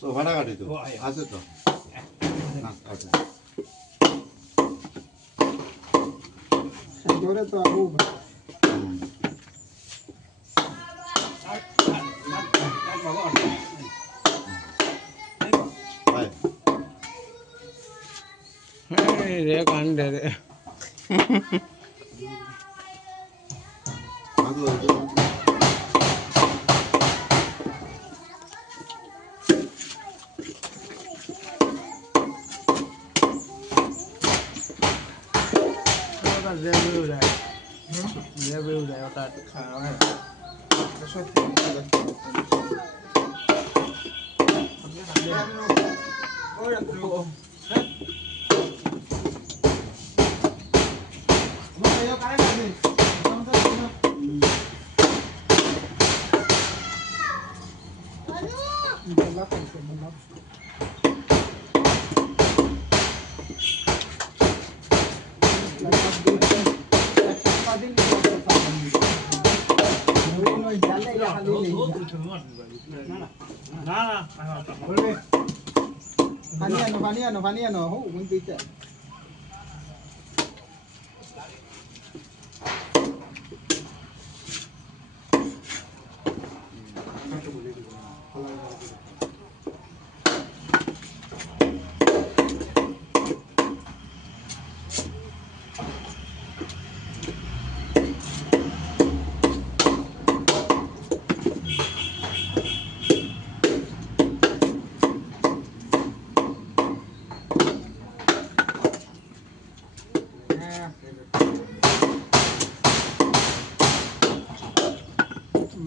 সোফাটা কাটি তো আছে তো আচ্ছা ধরে তো আবু রে কান্দে রে ওটা খাওয়া হয় সত্যি পানি আনো হো বুঝতে দিতে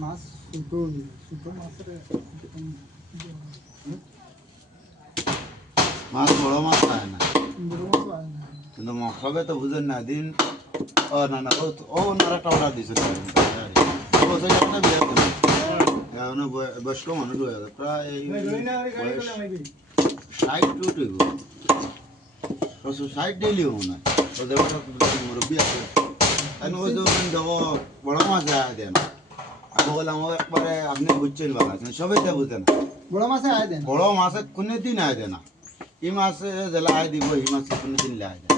মাছ শুধু মাছের মাছ বড় মাছ পায় না বড় মাছ হয় না কিন্তু সবে তো বুঝেন না দিন ও না না ও ওনার একটা অর্ডার দিয়েছিল ও সেই একটা বিয়ে করে এখন বয়স্ক মানুষ হয়ে গেছে প্রায় 60 ডেলি মনে হয় ওদের মুরব্বী আছে তাই ওই যাবো বড় মাছ দেন আমি বললাম ও একবারে আপনি বুঝছেন ভালো আছেন সবাই তো বুঝেন বড় মাছে আয় দেন বড় মাছে কোনো দিন আয় দেয় না এই মাছে জেলা আয় দিব এই মাছে কোনো দিন আয় দেয়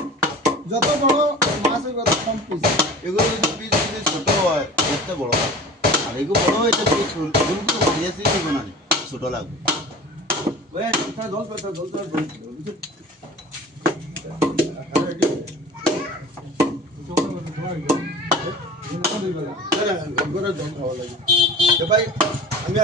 যত বড় মাছ ওই কত কম পিস এগুলো যদি পিস যদি ছোট হয় দেখতে বড় হয় আর এগুলো বড় হয়েছে ফুলগুলো দিয়েছি দিব না ছোট লাগবে ভাই আমি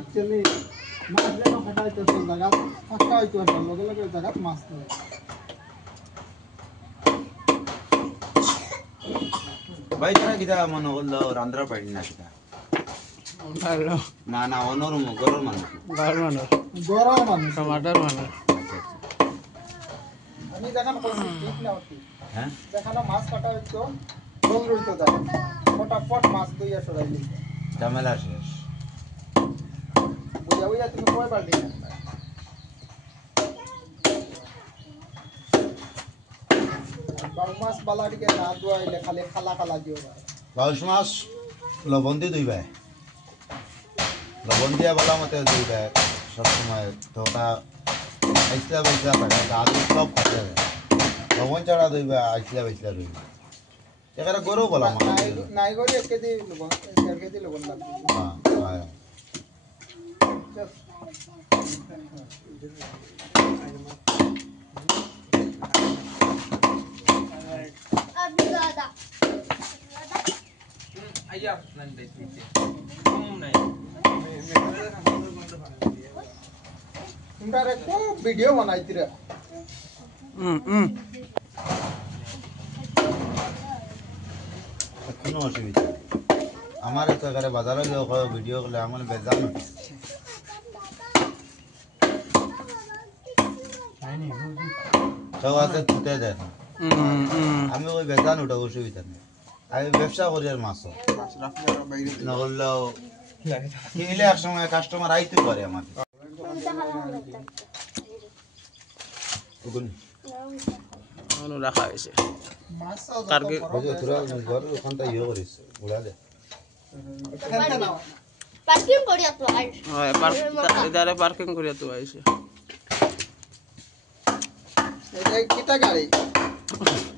Actually, মাছ যেন খাটাইতে তো জায়গা ফাঁকা হইতো আর লগে লগে জায়গা মাছ নেই ভাই তারা কিটা মনে করলো রান্দ্রা পারি না কিটা না না অনরম গরম মানুষ গরম মানুষ টমাটার মানুষ আমি দেখান করছি ঠিক না ওটি হ্যাঁ দেখানো মাছ কাটা হইতো জল রইতো দাও ফটাফট মাছ দইয়া সরাইলি ঝামেলা শেষ বুঝা বুঝা তুমি কয় বালতি না বাউ মাছ বালাটিকে না দোয়াইলে খালি খালা খালা দিও বাউশ মাছ লবণ দিয়ে দুই ভাই লবণ দিয়া বলা মতে দুই ভাই সবসময় তো ওটা আইসলা বাইসলা থাকে আলু সব কাটে যায় লবণ ছাড়া দুই ভাই আইসলা বাইসলা দুই ভাই এখানে গরু বলা নাই গরি 1 কেজি লবণ 1 কেজি লবণ লাগবে হ্যাঁ হ্যাঁ तुमरा रे को वीडियो बनाई थी रे কোনো অসুবিধা নেই আমার তো এখানে বাজারে গিয়ে ভিডিও করলে আমার বেজান সব আছে ছুটে দেয় না আমি ওই বেজান ওটা অসুবিধা নেই আমি ব্যবসা করি আর মাছ না করলেও কিনলে এক সময় কাস্টমার আইতে পারে আমাকে রাখা হয়েছে মাছও কারকে তোরা ঘর ওখানটা ইয়ে করিস ওড়া দে পার্কিং করিয়া তো আর হয় এদারে পার্কিং করিয়া তো আইছে এটা কিটা গাড়ি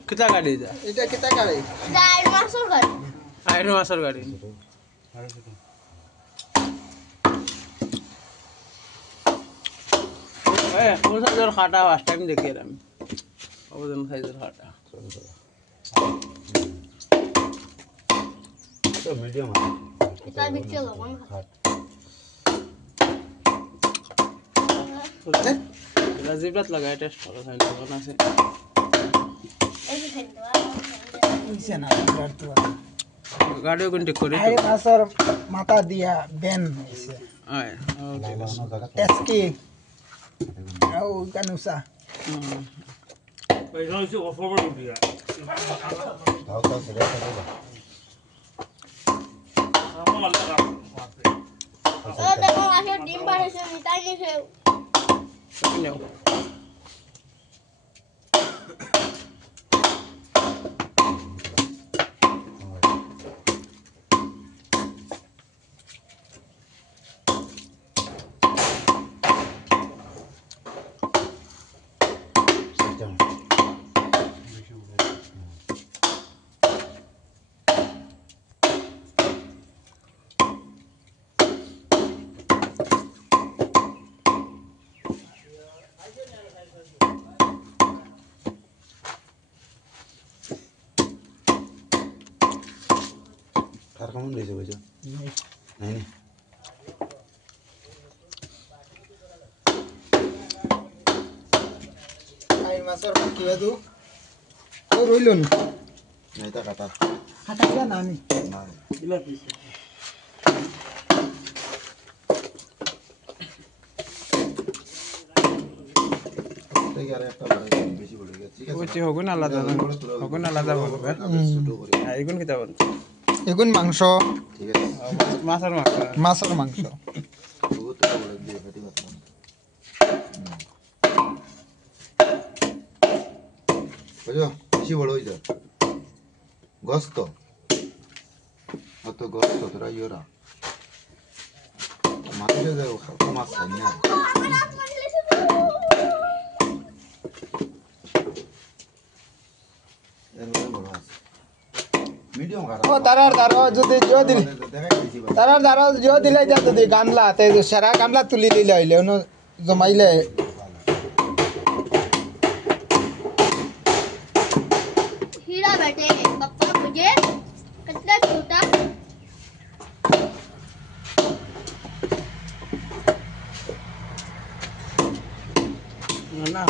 কিতা গাড়ি যা এটা কিটা গাড়ি যাই মাসর গাড়ি আইন মাসের গাড়ি কোন সাইজের খাটা ফার্স্ট টাইম দেখি আর আমি ওজন সাইজের খাটা তো মিডিয়াম এটা বিক্রি লবণ এটা জিবরাত লাগাই টেস্ট ভালো খাই লবণ আছে এই যে খাই দাও হইছে না গাড়ি গাড়িও কিন্তু করে আরে মাছর মাথা দিয়া বেন হইছে আয় এসকি আও কানুসা তাও তাও সেটা করবা ও দেখো আসে ডিম বাড়িছে নিতাই নিছে নেও কার কেমন দিয়েছে বুঝছো নাই নাই আই মাছর কি বাদু ও রইলন নাই তা কাটা হাটা দিয়া না আমি না দিলা পিস ঠিক আছে একটা বেশি পড়ে গেছে ঠিক আছে ওইটি হগুন আলাদা হগুন আলাদা বলবে ছোট করে এইগুন কিতা বল এগুন মাংস ঠিক আছে মাছের মাছ মাছের মাংস বহুত বড় দিয়ে কাটি বাতলাম বুঝছো বেশি বড় হইছে গোস্ত অত গোস্ত তোরা ইয়োরা মাছ দেও মাছ খাই না মিডিয়াম কাটা ও তারার দারো যদি জো দিল তারার দারো জো দিলে যা যদি গামলা তে সারা গামলা তুলি দিলে হইলে ওনো জমাইলে हीरा बैठे पप्पा मुझे कितना छोटा না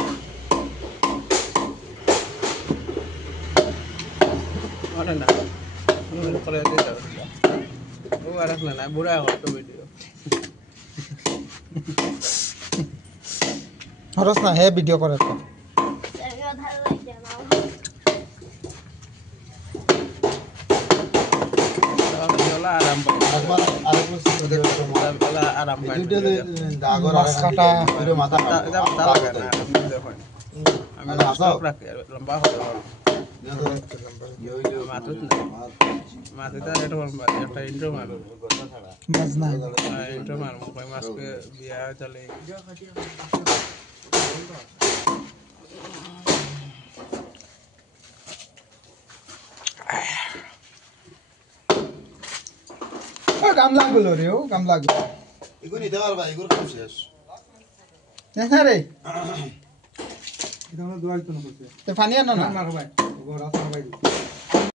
আরে না করে দিতে ও আর না বুড়া হতো ভিডিও হরস না হে ভিডিও করে তো तेरे उधर लग जाना চলা আরাম পাই চলা আরাম পাই মাছ কাটা মাথা এটা তা লাগে না দেখুন আমি স্টক রাখি লম্বা হবে মাতুত না মাতুত এটা বল একটা ইন্ট্রো মারো মাছ না ইন্ট্রো মারো কই মাসকে বিয়া চলে ও গামলা গুলো রে ও গামলা গুলো এগুলো নিতে পারবা এগুলো কাম শেষ না রে এটা আমরা দোয়াই তো না করছে তে ফানি আনো না না ভাই রাস্তা ভাই